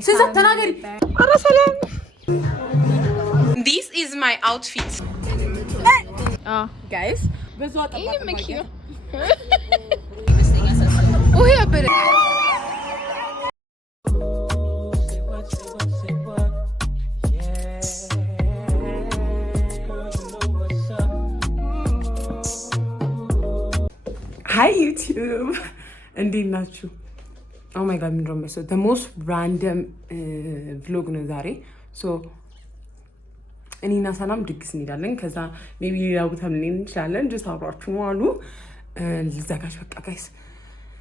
Since tanagari. This is my outfit. Guys. Ini makeup. Oh ya better. Hi YouTube. እንዴት ናችሁ? Oh my god, ምንድነው መሰለኝ the most random vlog ነው ዛሬ። So እኔና ሰላም ድግስ እንሄዳለን። ከዛ ሜቢ ሌላ ቦታ ልንሄድ እንችላለን። just አብራችሁ ዋሉ። ልዘጋጅ በቃ ጋይስ።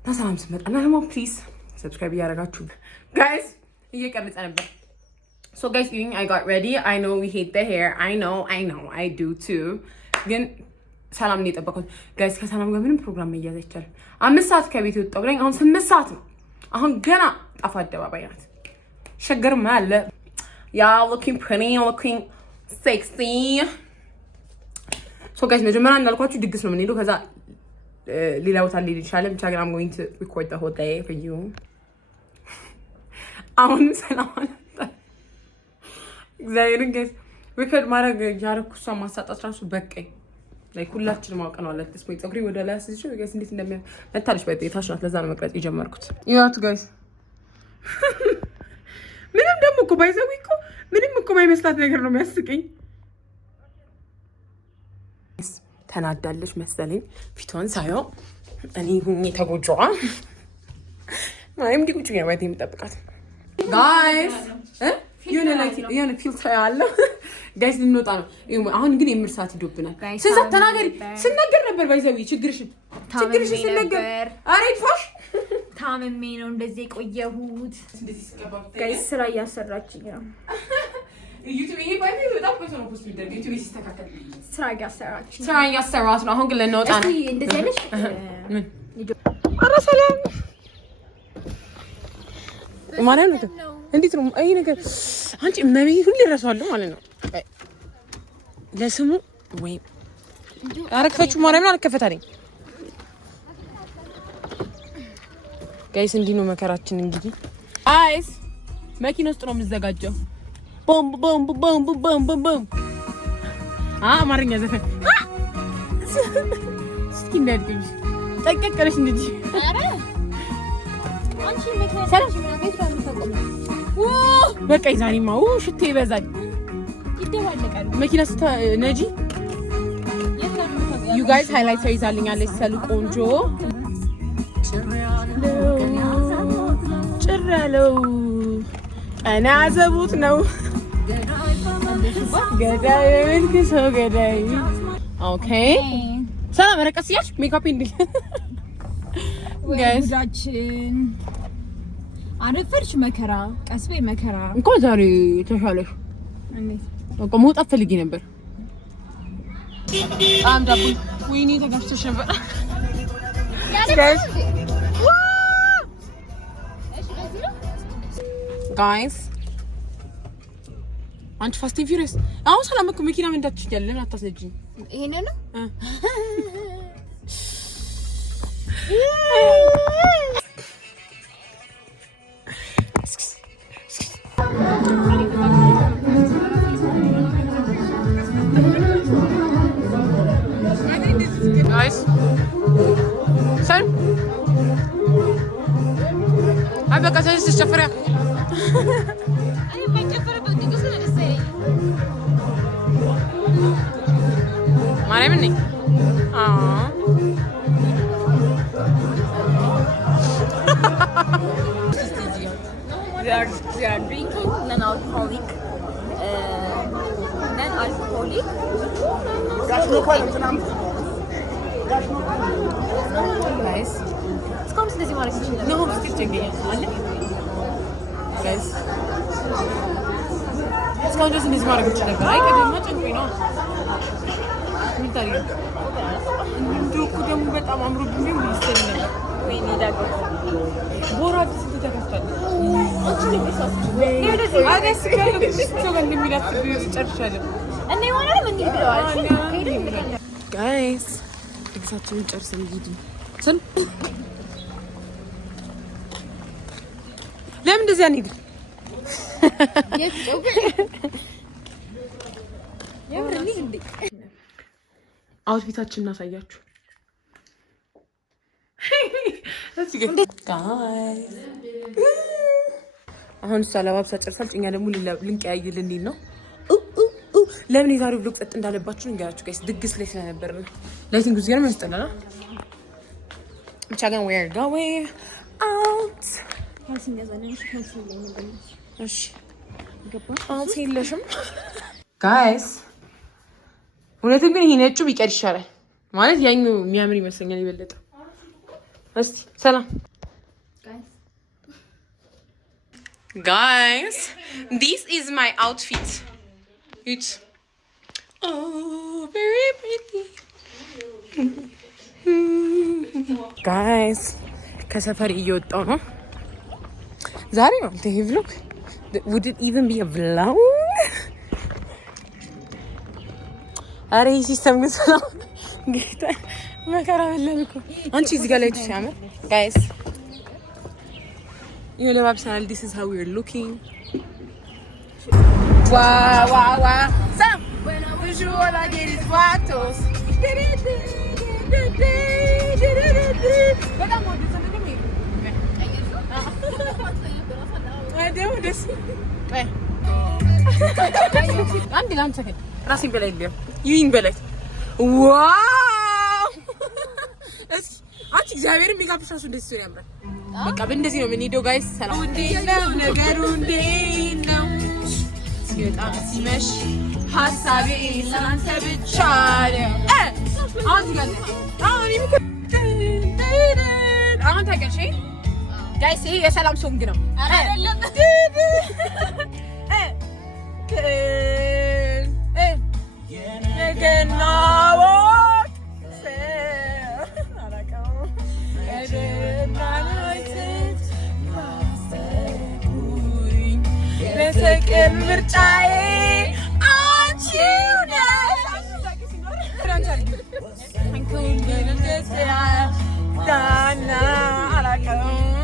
እና ሰላም ስመጣ እና ደግሞ ፕሊዝ ሰብስክራይብ እያደረጋችሁ ጋይስ። እየቀረጸ ነበር። So guys, I got ready. I know we hate the hair. I know. I do too. ግን ሰላም ነው የጠበቁት ጋይስ። ከሰላም ጋር ምንም ፕሮግራም መያዝ አይቻልም። 5 ሰዓት ከቤት ወጣሁ ብለኝ አሁን 8 ሰዓት ነው። አሁን ገና ጣፋ አደባባይ ናት። ሸገር ማለ ያ looking pretty, looking sexy. So guys, መጀመሪያ እንዳልኳችሁ ድግስ ነው የምንሄደው። ከዛ ሌላ ቦታ ልሄድ ይችላል። ብቻ ግን I'm going to record the whole day for you. አሁን ሰላም አለ እግዚአብሔርን ጋይስ ሪከርድ ማድረግ ያረኩ እሷ ማሳጣት ራሱ በቃኝ። ላይ ሁላችንም አውቀናል ማለት ነው። ፀጉሬ ወደ ላይ አስይዤው ጋይስ እንዴት እንደሚያመጣልሽ በጤታሽ ናት። ለዛ ነው መቅረጽ የጀመርኩት። ይዋት ጋይስ ምንም ደግሞ እኮ ባይዘው እኮ ምንም እኮ ማይመስላት ነገር ነው የሚያስቀኝ። ተናዳለች መሰለኝ ፊቷን ሳየው እኔ ሁኜ ተጎጆዋ ማይም ዲቁጭ ነው ማለት የምጠብቃት ጋይስ የሆነ ፊልተር ያለው ጋይስ ልንወጣ ነው። አሁን ግን የምርሳት ይዶብናል። ስንት ተናገሪ ስንነገር ነበር ባይዘው ችግርሽ ስንነገር አሬፋሽ ታምሜ ነው እንደዚህ የቆየሁት። ጋይስ ስራ እያሰራችኝ ነው። ዩቲዩብ ይሄ ባይዘው በጣም ቆይቶ ነው ፖስት የሚደረግ ዩቲዩብ ሲስተካከል ስራ እያሰራች ነው። አሁን ግን ልንወጣ ነው። እስቲ እንደዚህ አይነሽ ኧረ ሰላም ማርያም ነው። እንዴት ነው አይ ነገር አንቺ መቤት ሁሉ ይረሳዋለሁ ማለት ነው። ለስሙ ወይ አረከፈችው ማርያም አልከፈታለኝ። ጋይስ እንዲህ ነው መከራችን። እንግዲህ አይስ መኪና ውስጥ ነው የምዘጋጀው። ቦም ቦም ቦም ቦም ቦም ቦም አማርኛ ዘፈን እስኪ እንዳድርግሽ ጠቀቀረሽ እንጂ አረ አንቺ መኪና ሰላም ቤት ነው የምትቆመው። በቃ ይዛኒማ ሽቴ ይበዛል ይደባለቃል መኪና ነጂ you guys highlight ይዛልኛለች ሰሉ ቆንጆ ጭራለው እኔ አዘቡት ነው ገዳይ መልክሶ ገዳይ ኦኬ ሰላም ረቀስያሽ ሜካፕ እንዴ ጋይሳችን አረፈርሽ መከራ ቀስቤ መከራ እንኳን ዛሬ ተሻለሽ እንዴ? በቃ መውጣት ፈልጌ ነበር። ዳቡ ወይኔ ተጋፍተሽ ነበር ጋይስ። አንቺ ፋስት ኤንድ ፊውሪየስ አሁን ሰላም እኮ መኪና መንዳት ትችያለሽ። ለምን አታስነጂኝ? ይሄን ነው guys. Sen? Ay baka sen tişafırya. Ay ben çafara baktık sana da say. Mare mi? Aa. We are drinking non-alcoholic. Guys. እስካሁን ስለዚህ ማለት ይችላል ነው ስቲክ ቸገኝ አለ guys እስካሁን ድረስ እንደዚህ ማድረግ ይችላል። አይ ቀደም ጨንቆኝ ነው ምን ታሪክ እንደው ደግሞ በጣም አምሮብኝ ነው ይሰል ነበር ወይ ዳጎ ቦራድ ስትተከፍታል አንቺ ለምሳስ አደስ ከለብሽ እንደሚላት ጨርሻለሁ እና ይሆናል ምን ይብለዋል guys exactly ጨርሰን ይሄድ ስን ለምን እንደዚህ አንሄድ አውትፊታችን እናሳያችሁ። አሁን ሰላባብ ሳጨርሳል ጭኛ ደግሞ ልንቀያይል እንዴት ነው? ለምን የዛሬው ብሎግ ጸጥ እንዳለባችሁ እንገራችሁ ጋይስ። ድግስ ላይ ስለነበር ነው። ላይቲንግ ጉዝ ገርም ያስጠላል። ብቻ ግን we are going out። እሺ አውት የለሽም ጋይስ። እውነትም ግን ይሄ ነጩ ቢቀር ይሻላል ማለት ያኛው የሚያምር ይመስለኛል የበለጠ። እስቲ ሰላም guys, this is my outfit. It's very pretty. Guys, ከሰፈር እየወጣሁ ነው ዛሬ ነው። ይሄ vlog would it even be a vlog? አሬ ሲስተም ግን ሰላም ጌታ መከራ በለልኩ። አንቺ እዚህ ጋር ላይ ሲያምር guys you know personal this is how we're looking. Wow Sam when I wish you all I get is vatos በጣም ወደ ሰለኝ አይደው ደስ አንድ ላንተ ከ ራሴን በላይ ልየው ይይን በላይ ዋው እሺ አንቺ እግዚአብሔርን ሜካፕ ሻሱ እንደዚህ ነው ያምራል። በቃ በእንደዚህ ነው የምንሄደው ጋይስ። ሰላም እንዴት ነው ነገሩ? እንዴት ነው ሲወጣ ሲመሽ ሀሳቤ ስላንተ ብቻ ነው። አሁን ታውቂያለሽ ጋይስ፣ ይሄ የሰላም ሶንግ ነው። ለሰቀል ምርጫዬ አንቺው ነሽ ዳና አላውቅም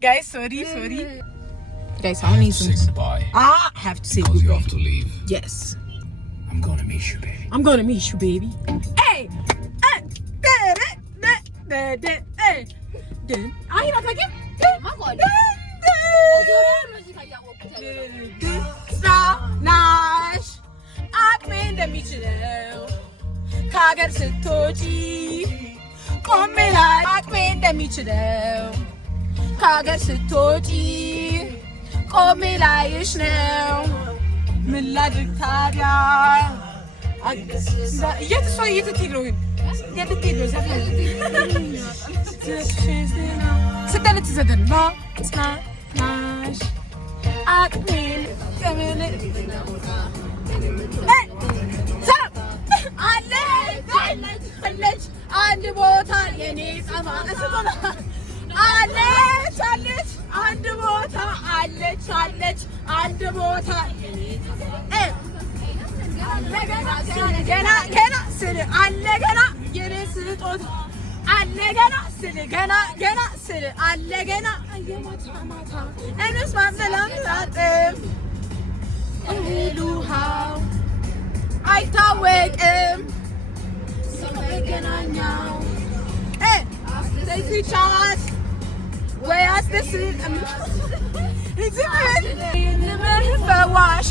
Guys, sorry. Guys, I need to say goodbye. I have to say goodbye. You have to leave. Yes. I'm going to miss you, baby. I'm going to miss you, baby. Hey! Hey! አይ ባታገኝ ናሽ አቅሜ እንደሚችለው ከሀገር ስትወጪ ቆሜ ላይ አቅሜ እንደሚችለው ከሀገር ስትወጪ ቆሜ ላይሽ ነው። ምን ላድርግ ታዲያ? እየትሄድ ነው ስትደልት ዘደን ናሽ አቅሜን አለች አንድ ቦታ የኔ ጸባ አለች አንድ ቦታ አለች አንድ ቦታ ገና ስል አለ ገና የኔ ስጦታ አለ ገና ስል አለ ገና ማታ እንስ ማዘላጣጥም እህል ውሃው አይታወቅም መገናኛው አስደስቻት ወይ አስደስም ልምህ ፈዋሼ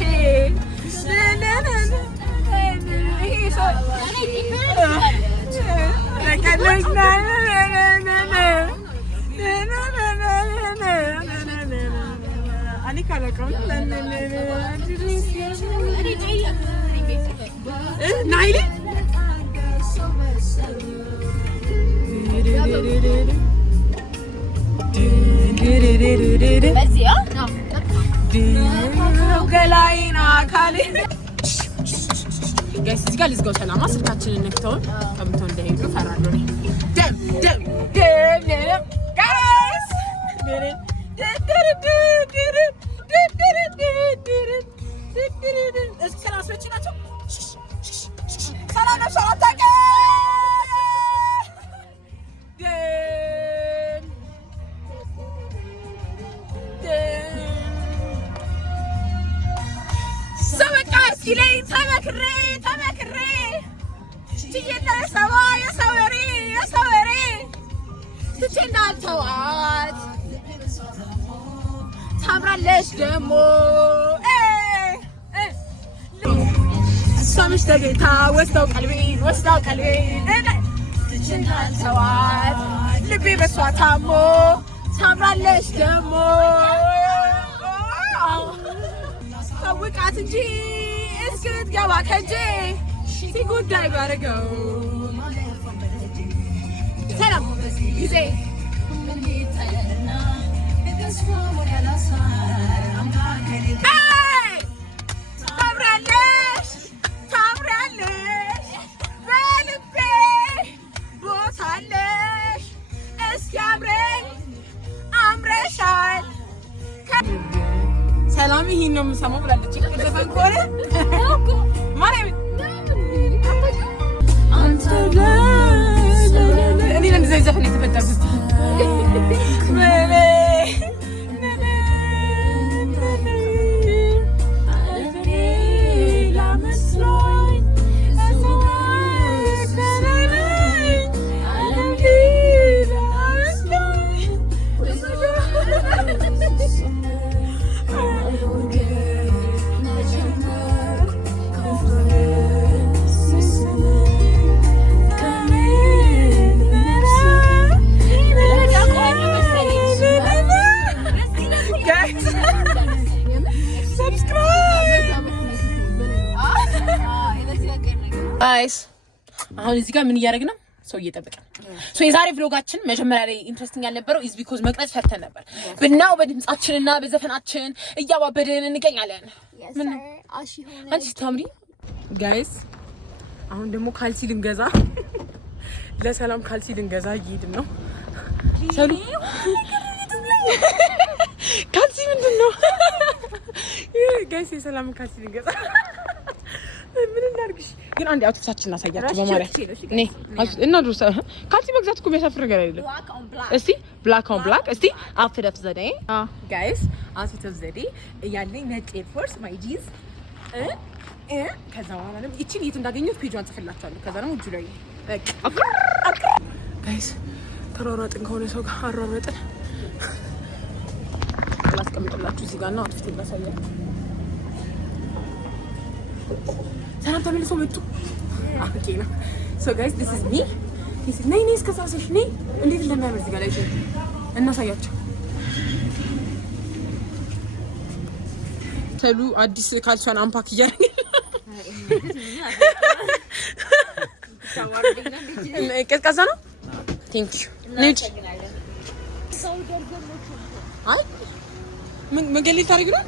አለቀው ናይሊ ገላይና ካሊ ጋይስ እዚህ ጋር ልዝጋው። ሰላማ ስልካችንን ነክተውን ከምተው እንዳይሄዱ ፈራለሁ እኔ። ደም ጋይስ እስኪ ሰላሶች ናቸው። ሰላም ነው ሰላም ተመክሬ ትይና የሰወሬ ትቼ እንዳልተዋት ታምራለች ደሞ እሷምሽ ተገኝታ ወስዳው ቀልቤን ትቼ እንዳልተዋት ልቤ በሷ ታሞ ታምራለች ደሞ ታውቃት እንጂ እስክትገባ ከእጄ ሲጉዳይ ባረገው ሰላም ጊዜ ታምራለሽ በልቤ ቦታለሽ እስኪ አምረሻል። ሰላም ይሄን ነው የምሰማው ብላለች። ዘፈን ከሆነ ማርያም እኔ እንደዚህ ዘፈን የተፈጠርኩት ጋይስ አሁን እዚህ ጋር ምን እያደረግን ነው? ሰው እየጠበቀን ሶ የዛሬ vlogጋችን መጀመሪያ ላይ ኢንትረስቲንግ ያልነበረው ኢዝ ቢኮዝ መቅረጽ ፈርተን ነበር። ብናው በድምጻችንና በዘፈናችን እያባበደን እንገኛለን። ምን አንቺ ታምሪ ጋይስ። አሁን ደግሞ ካልሲ ልንገዛ ለሰላም ካልሲ ልንገዛ እየሄድን ነው። ሰሉ ካልሲ ምንድነው ጋይስ? የሰላም ካልሲ ልንገዛ ምን እናድርግሽ? ግን አንዴ አውትፊታችን እናሳያችሁ በማርያም ነይ እና ድረስ ካልሲ መግዛት እኮ የሚያሳፍር ነገር አይደለም። እስቲ ብላክ ኦን ብላክ እስቲ አውትፊት ኦፍ ዘ ዴይ ጋይስ፣ አውትፊት ኦፍ ዘ ዴይ ያለኝ ነጭ ኤርፎርስ ማይ ጂንስ ከዛ በኋላ ደግሞ እቺን የት እንዳገኘሁት ፔጇን ጽፍላችኋለሁ። ከዛ ደግሞ እጁ ላይ በቃ ጋይስ ተሯሯጥን ከሆነ ሰው ጋር አሯሯጥን ላስቀምጥላችሁ እዚህ ጋር ነው አውትፊት ላሳያችሁ። ሰላም ተመልሶ መጡ። ኦኬ ነው ሶ ጋይስ ዲስ ኢዝ ሚ ዲስ ኢዝ ነይ እስከሳሰሽ ነይ እንዴት እንደሚያምር እዚህ ጋር ላይ እናሳያቸው። ሰሉ አዲስ ካልሷን አምፓክ እያደረገ ቀዝቃዛ ነው። ቴንክ ዩ ነጭ አይ ምን መገለል ታሪክ ነው።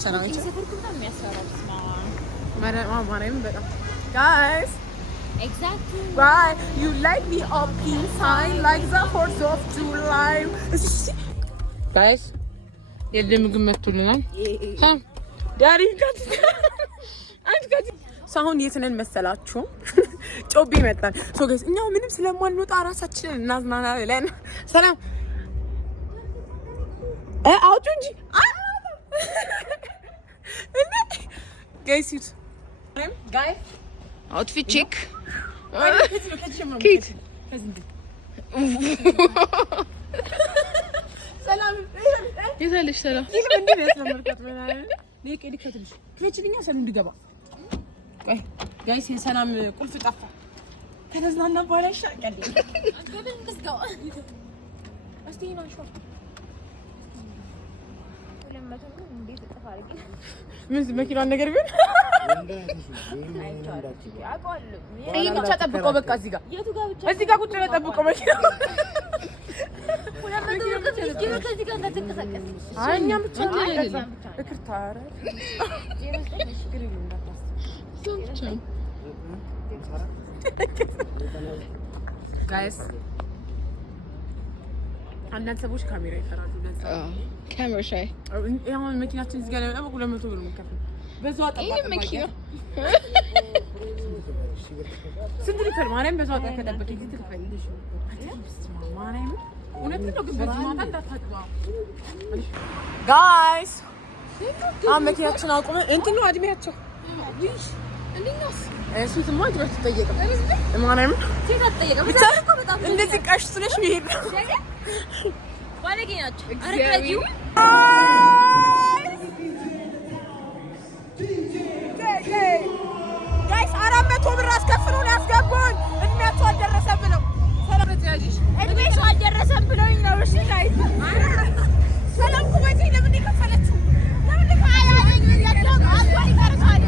ሰላም guys exactly why you like me up inside like the 4th of July guys የለም ግን መጥቶልናል። ዳሪ ጋት ሳሁን የትነን መሰላችሁ ጮቤ መጣን። ሶ ጋይስ እኛው ምንም ስለማንወጣ ራሳችንን እናዝናና ብለን ሰላም አውጡ እንጂ guys outfit check kid ሰላም ይዘልሽ ሰላም እንዴ ያስለመርካት ማለት ነው። ለቀዲ ከተልሽ ክለችልኛ ሰላም እንዲገባ ቆይ ጋይስ የሰላም ቁልፍ ጠፋ። ከተዝናና በኋላ ይሻላል። አገበን እንስጋው ምን መኪናን ነገር ቢሆን ይሄን ብቻ ጠብቀው በቃ እዚህ ጋር ቁጭ ብለህ ጠብቀው መኪና እኛም ብቻ ጋይስ አንዳንድ ሰዎች ካሜራ ይፈራሉ። ካሜራ ሻይ አሁን መኪናችን እዚህ ጋር ላይ በጣም 200 ብር የምንከፍለው በዛው አጠባቅ መኪና ስንት ሊትር ማርያም በዛው አጠባቅ ከጠበቀ ጊዜ ትፈልልሽ ማርያም እውነቴን ነው። ግን በዚህ ማታ እንዳታጥባ ጋይስ። አሁን መኪናችን አቁመን እንትን ነው እድሜያቸው እሱማ ድረስ ትጠየቅም ማርያም ብቻ እንደዚህ ቀሽት ነሽ ብሄድ ነው ባለጌ ናቸው። አረጋጊው ጋይስ 400 ብር አስከፍለው ነው ያስገቡን። እድሜያቸው አልደረሰም ብለው እድሜያቸው አልደረሰም ብለው ነው። እሺ ጋይስ ሰላም ኩበቲ ለምን ይከፈለችው? ለምን ካያለኝ ያለው አጥዋይ ታርካለ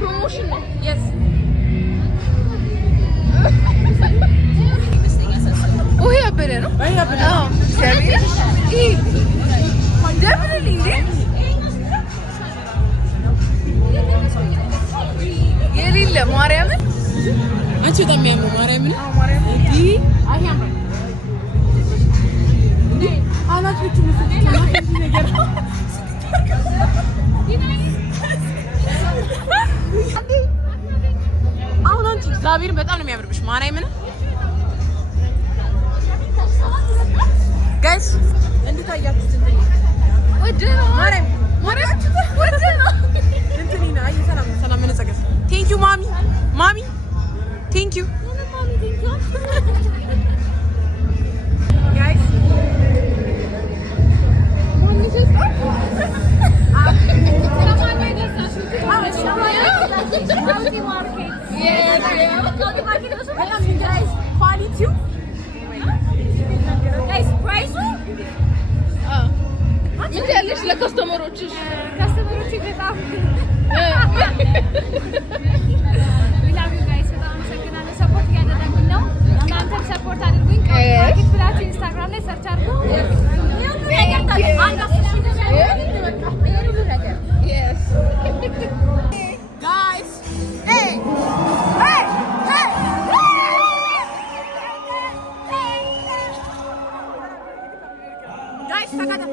promotion yes oh yeah better no oh definitely የሌለ ማርያምን አንቺ በጣም የሚያምሩ ማርያምን እንዴ አያምሩ እንዴ አናቶቹ ነገር አሁን አንቺ እግዚአብሔር በጣም ነው የሚያምርብሽ ማርያምን ጋይስ እንድታያችሁ እንትን ወደ ማርያም ወደ እንትን ይና አይ ሰላም መነጸገስ ቴንክ ዩ ማሚ ቴንክ ዩ ጋይስ ምን ያለሽ ለከስተመሮችሽ በጣም ዊላቭ ጋይስ በጣም አመሰግናለሁ። ሰፖርት እያደረጉኝ ነው። እናንተም ሰፖርት አድርጉኝ። ማርኬት ብላችሁ ኢንስታግራም ላይ ሰርች አድርጉ። ጋይስ ጋይስ ተከታ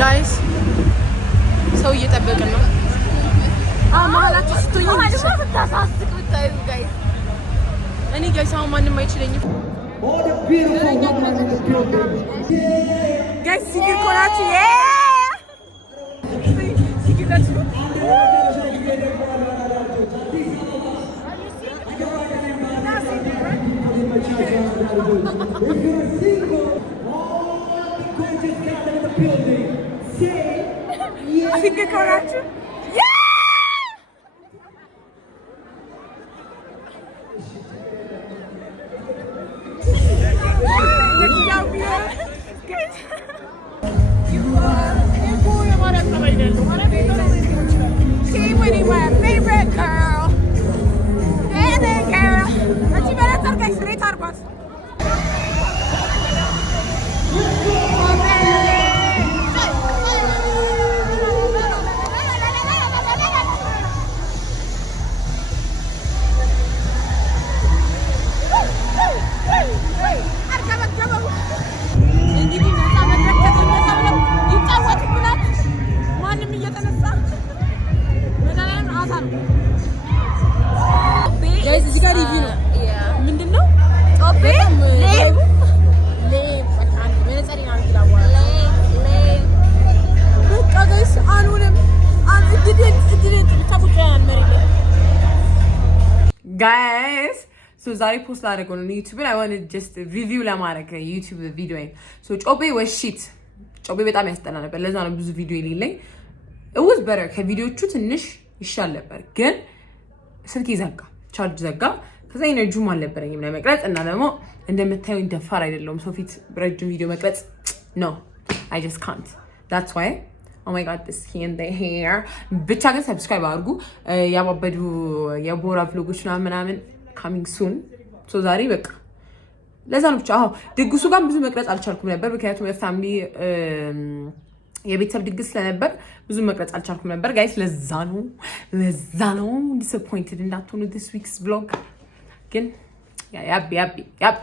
ጋይስ ሰው እየጠበቅን ነው። መሀላችሁ ስትሆኝ ታሳስቅ ብታዩ ጋይስ እኔ ጋይስ አሁን ማንም አይችለኝም። ጋይስ ሲግር ኮናችሁ Fica coragem. Guys, so ዛሬ ፖስት ላደረገው ነው ዩቲዩብ ላይ ዋን ጀስት ሪቪው ለማድረግ ዩቲዩብ ቪዲዮ ሶ ጮቤ ወሺት ጮቤ በጣም ያስጠላ ነበር። ለዛ ነው ብዙ ቪዲዮ የሌለኝ። it was better ከቪዲዮቹ ትንሽ ይሻል ነበር፣ ግን ስልክ ይዘጋ ቻርጅ ዘጋ። ከዛ ኢነርጂም አልነበረኝም ለመቅረጽ እና ደግሞ እንደምታዩኝ ደፋር አይደለሁም ሰው ፊት ረጅም ቪዲዮ መቅረጽ no I just can't. That's why oh my god this here and the hair ብቻ ግን ሰብስክራይብ አድርጉ። ያባበዱ የቦራ ቭሎጎች ምናምን coming soon. so ዛሬ በቃ ለዛ ነው ብቻ። ድግሱ ጋር ብዙ መቅረጽ አልቻልኩም ነበር ምክንያቱም የፋሚሊ የቤተሰብ ድግስ ስለነበር ብዙ መቅረጽ አልቻልኩም ነበር ጋይስ። ለዛ ነው disappointed እንዳትሆኑ this week's vlog። ግን ያቢ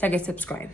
ታገ subscribe